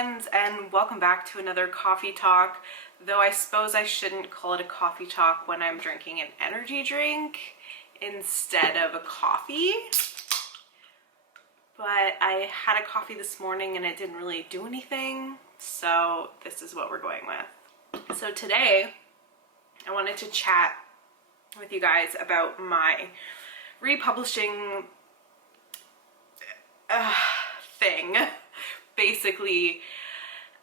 friends, and welcome back to another coffee talk, though I suppose I shouldn't call it a coffee talk when I'm drinking an energy drink instead of a coffee. But I had a coffee this morning and it didn't really do anything, so this is what we're going with. So today I wanted to chat with you guys about my republishing thing. Basically,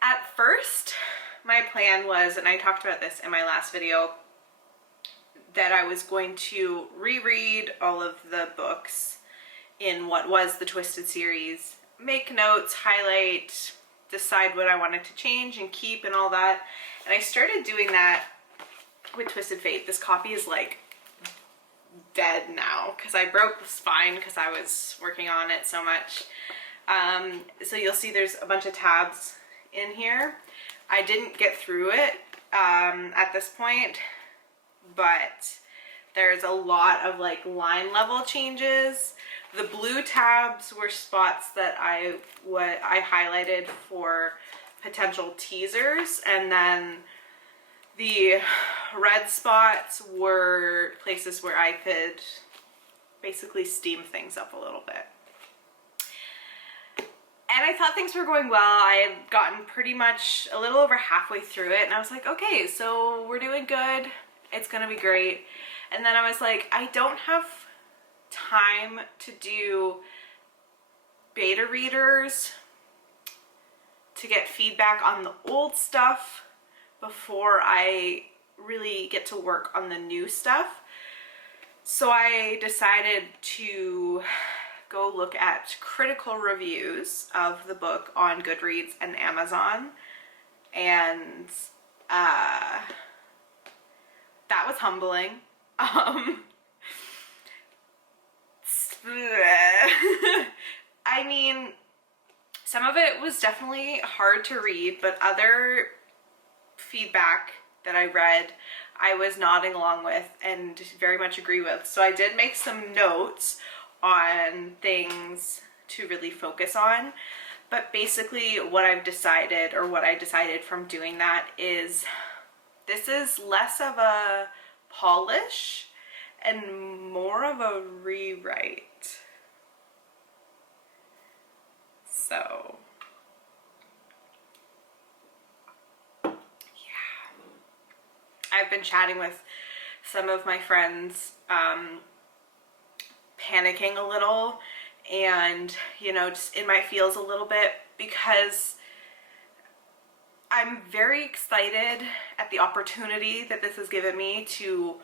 at first my plan was, and I talked about this in my last video, that I was going to reread all of the books in what was the Twisted series, make notes, highlight, decide what I wanted to change and keep and all that. And I started doing that with Twisted Fate. This copy is like dead now because I broke the spine because I was working on it so much. So you'll see there's a bunch of tabs in here. I didn't get through it at this point, but there's a lot of like line level changes. The blue tabs were spots that I highlighted for potential teasers, and then the red spots were places where I could basically steam things up a little bit. And I thought things were going well. I had gotten pretty much a little over halfway through it, and I was like, okay, so we're doing good. It's gonna be great. And then I was like, I don't have time to do beta readers to get feedback on the old stuff before I really get to work on the new stuff. So I decided to go look at critical reviews of the book on Goodreads and Amazon, and that was humbling. I mean, some of it was definitely hard to read, but other feedback that I read I was nodding along with and very much agree with. So I did make some notes on things to really focus on, but basically what I've decided, or what I decided from doing that, is this is less of a polish and more of a rewrite. So yeah, I've been chatting with some of my friends, panicking a little and, you know, just in my feels a little bit, because I'm very excited at the opportunity that this has given me to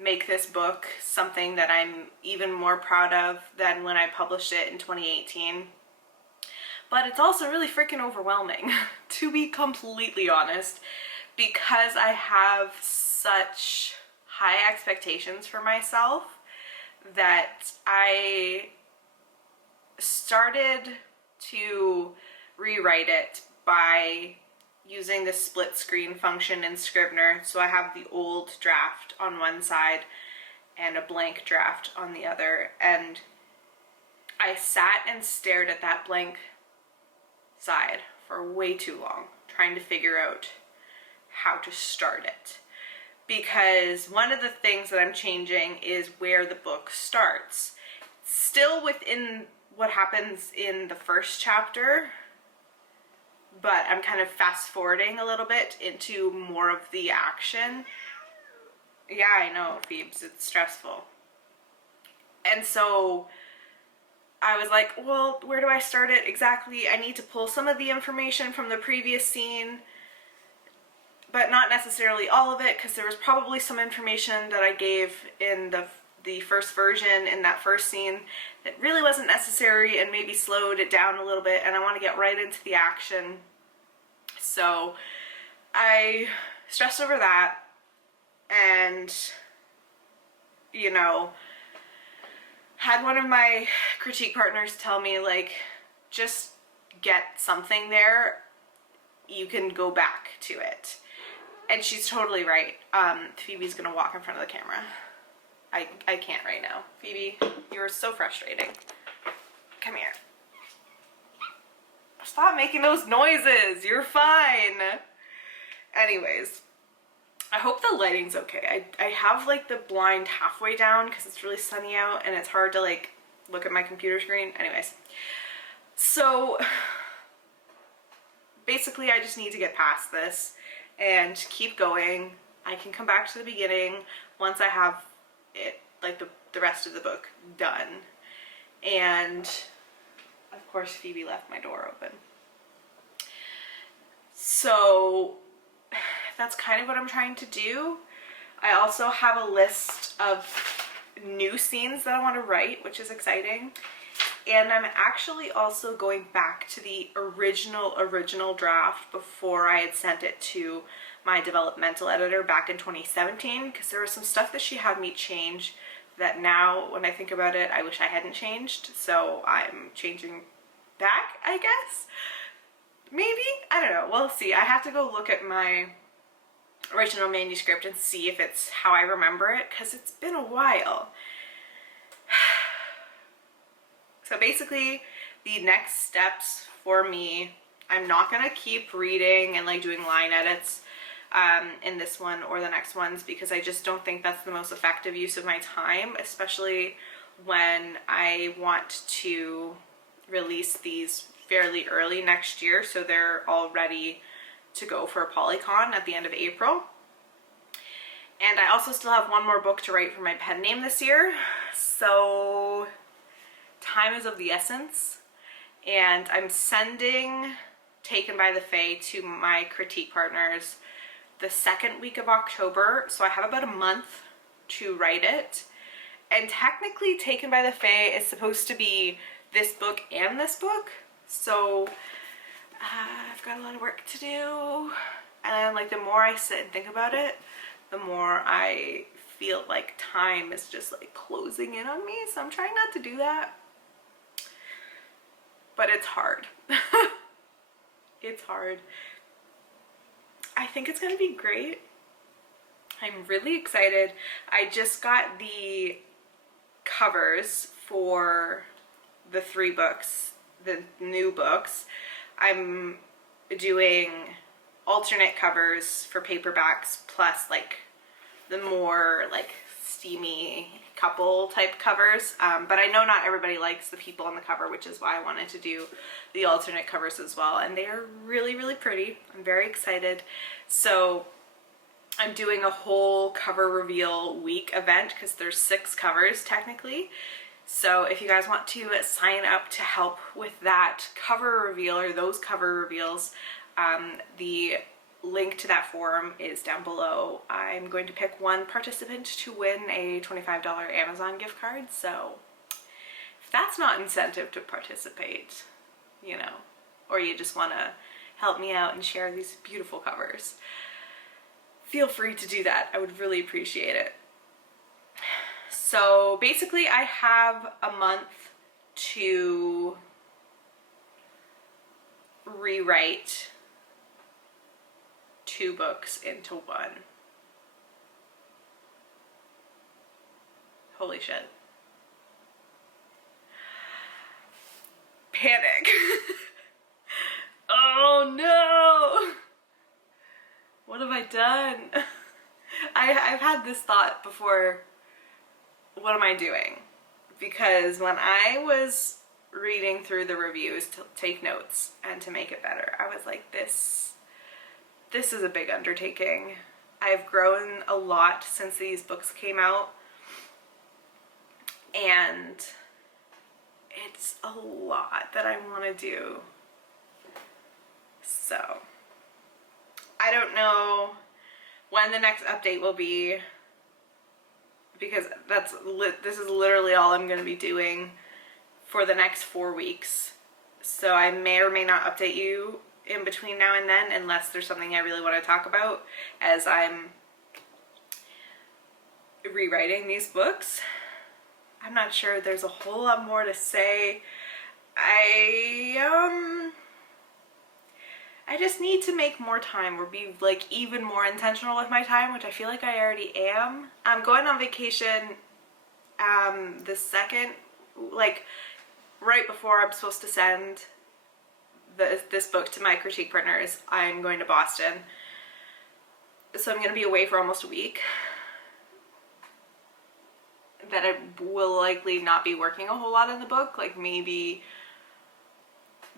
make this book something that I'm even more proud of than when I published it in 2018. But it's also really freaking overwhelming, to be completely honest, because I have such high expectations for myself that I started to rewrite it by using the split screen function in Scrivener. So I have the old draft on one side and a blank draft on the other, and I sat and stared at that blank side for way too long trying to figure out how to start it. Because one of the things that I'm changing is where the book starts. Still within what happens in the first chapter, but I'm kind of fast forwarding a little bit into more of the action. Yeah, I know, Phoebes, it's stressful. And so I was like, well, where do I start it exactly? I need to pull some of the information from the previous scene, but not necessarily all of it, because there was probably some information that I gave in the first version in that first scene that really wasn't necessary and maybe slowed it down a little bit, and I want to get right into the action. So I stressed over that, and, you know, had one of my critique partners tell me, like, just get something there, you can go back to it. And she's totally right. Phoebe's gonna walk in front of the camera. I can't right now. Phoebe, you're so frustrating. Come here. Stop making those noises. You're fine. Anyways, I hope the lighting's okay. I have like the blind halfway down because it's really sunny out and it's hard to like look at my computer screen. Anyways, so basically I just need to get past this and keep going. I can come back to the beginning once I have it, like the rest of the book done. And of course Phoebe left my door open. So that's kind of what I'm trying to do. I also have a list of new scenes that I want to write, which is exciting. And I'm actually also going back to the original draft before I had sent it to my developmental editor back in 2017, because there was some stuff that she had me change that now when I think about it I wish I hadn't changed, so I'm changing back, I guess. Maybe? I don't know. We'll see. I have to go look at my original manuscript and see if it's how I remember it, because it's been a while. So basically, the next steps for me, I'm not going to keep reading and like doing line edits in this one or the next ones, because I just don't think that's the most effective use of my time, especially when I want to release these fairly early next year, so they're all ready to go for a Polycon at the end of April. And I also still have one more book to write for my pen name this year, so time is of the essence. And I'm sending Taken by the Fae to my critique partners the second week of October, so I have about a month to write it. And technically Taken by the Fae is supposed to be this book and this book, so I've got a lot of work to do. And like the more I sit and think about it, the more I feel like time is just like closing in on me, so I'm trying not to do that. But it's hard. It's hard. I think it's gonna be great. I'm really excited. I just got the covers for the 3 books, the new books. I'm doing alternate covers for paperbacks, plus like the more like steamy couple type covers, but I know not everybody likes the people on the cover, which is why I wanted to do the alternate covers as well, and they are really, really pretty. I'm very excited. So I'm doing a whole cover reveal week event, because there's 6 covers technically. So if you guys want to sign up to help with that cover reveal or those cover reveals, the link to that forum is down below. I'm going to pick one participant to win a $25 Amazon gift card, so if that's not incentive to participate, you know, or you just want to help me out and share these beautiful covers, feel free to do that. I would really appreciate it. So basically I have a month to rewrite 2 books into 1. Holy shit. Panic. Oh no! What have I done? I've had this thought before. What am I doing? Because when I was reading through the reviews to take notes and to make it better, I was like, this is a big undertaking. I've grown a lot since these books came out, and it's a lot that I want to do. So I don't know when the next update will be, because this is literally all I'm going to be doing for the next 4 weeks. So I may or may not update you in between now and then, unless there's something I really want to talk about as I'm rewriting these books. I'm not sure there's a whole lot more to say. I just need to make more time, or be like even more intentional with my time, which I feel like I already am. I'm going on vacation the second, like right before I'm supposed to send this book to my critique partner is I'm going to Boston. So I'm going to be away for almost a week. That I will likely not be working a whole lot in the book, like maybe,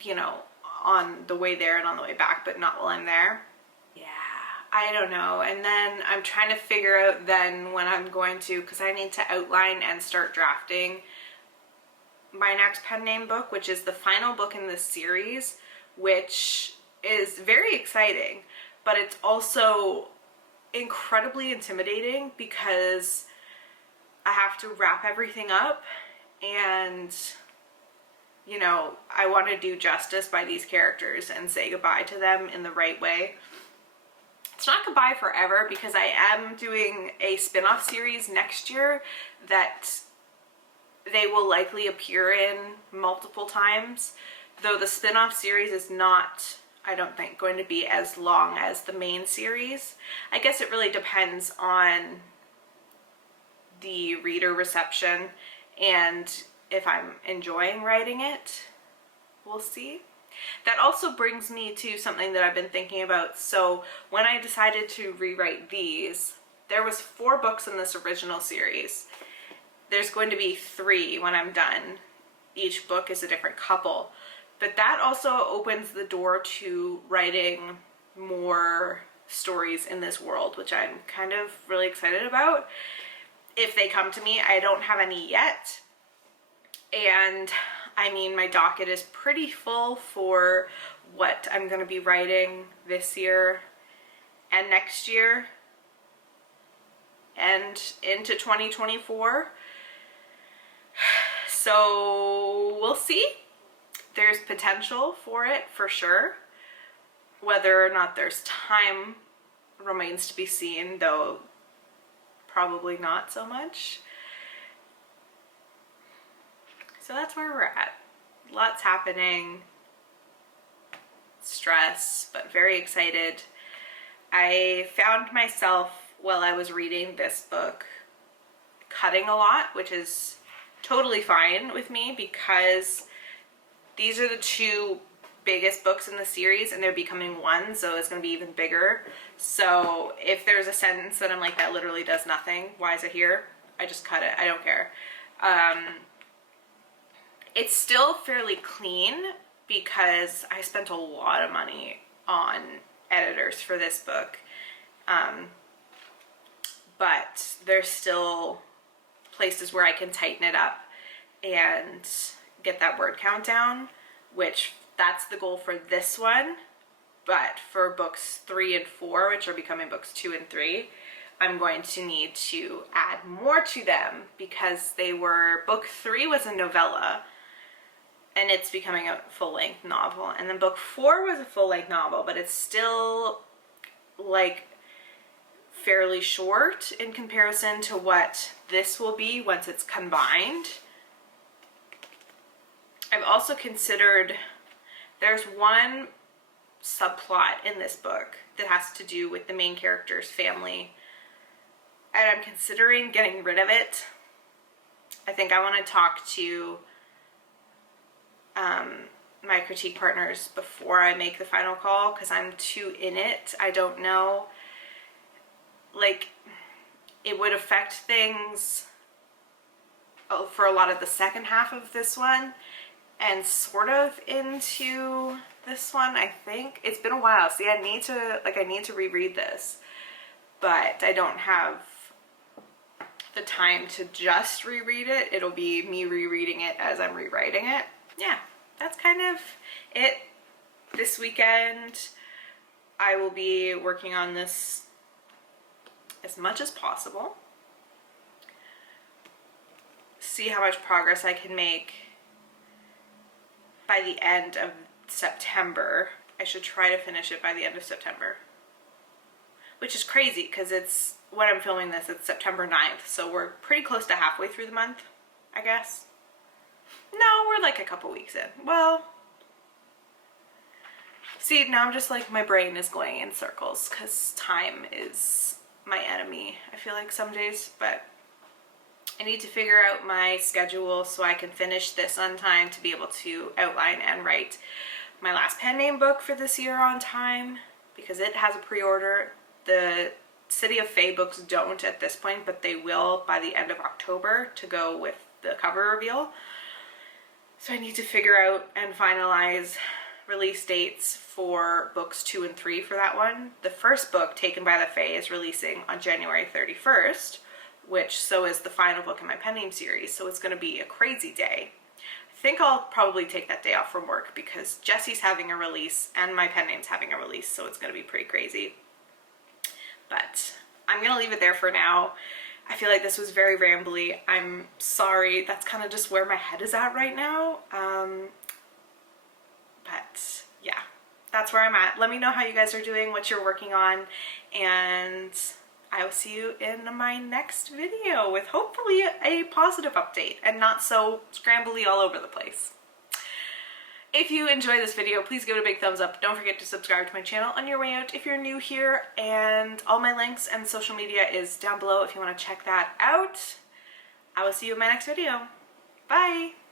you know, on the way there and on the way back, but not while I'm there. Yeah, I don't know. And then I'm trying to figure out then when I'm going to, because I need to outline and start drafting my next pen name book, which is the final book in this series, which is very exciting, but it's also incredibly intimidating because I have to wrap everything up, and you know, I want to do justice by these characters and say goodbye to them in the right way. It's not goodbye forever because I am doing a spin-off series next year that they will likely appear in multiple times, though the spin-off series is not, I don't think, going to be as long as the main series. I guess it really depends on the reader reception and if I'm enjoying writing it. We'll see. That also brings me to something that I've been thinking about. So when I decided to rewrite these, there was 4 books in this original series. There's going to be 3 when I'm done. Each book is a different couple. But that also opens the door to writing more stories in this world, which I'm kind of really excited about. If they come to me, I don't have any yet. And I mean, my docket is pretty full for what I'm going to be writing this year and next year and into 2024. So we'll see. There's potential for it for sure. Whether or not there's time remains to be seen, though probably not so much. So that's where we're at. Lots happening. Stress, but very excited. I found myself while I was reading this book cutting a lot, which is totally fine with me because these are the 2 biggest books in the series and they're becoming one, so it's going to be even bigger. So if there's a sentence that I'm like, that literally does nothing, why is it here? I just cut it. I don't care. It's still fairly clean because I spent a lot of money on editors for this book. But there's still places where I can tighten it up and get that word count down, which that's the goal for this one. But for books 3 and 4, which are becoming books 2 and 3, I'm going to need to add more to them because book 3 was a novella and it's becoming a full-length novel. And then book 4 was a full-length novel, but it's still like fairly short in comparison to what this will be once it's combined. I've also considered, there's one subplot in this book that has to do with the main character's family, and I'm considering getting rid of it. I think I want to talk to my critique partners before I make the final call because I'm too in it. I don't know, like, it would affect things for a lot of the second half of this one and sort of into this one. I think it's been a while. See, I need to reread this, but I don't have the time to just reread it. It'll be me rereading it as I'm rewriting it. Yeah, that's kind of it. This weekend I will be working on this as much as possible. See how much progress I can make by the end of September. I should try to finish it by the end of September, which is crazy because it's, when I'm filming this, it's September 9th, so we're pretty close to halfway through the month, I guess. No, we're like a couple weeks in. Well, see, now I'm just like, my brain is going in circles because time is my enemy, I feel like some days, but I need to figure out my schedule so I can finish this on time to be able to outline and write my last pen name book for this year on time because it has a pre-order. The City of Fae books don't at this point, but they will by the end of October to go with the cover reveal. So I need to figure out and finalize release dates for books 2 and 3 for that one. The first book, Taken by the Fae, is releasing on January 31st, which so is the final book in my pen name series, so it's going to be a crazy day. I think I'll probably take that day off from work because Jesse's having a release and my pen name's having a release, so it's going to be pretty crazy. But I'm going to leave it there for now. I feel like this was very rambly. I'm sorry. That's kind of just where my head is at right now. But yeah, that's where I'm at. Let me know how you guys are doing, what you're working on, and I will see you in my next video with hopefully a positive update and not so scrambly all over the place. If you enjoyed this video, please give it a big thumbs up. Don't forget to subscribe to my channel on your way out if you're new here, and all my links and social media is down below if you want to check that out. I will see you in my next video. Bye!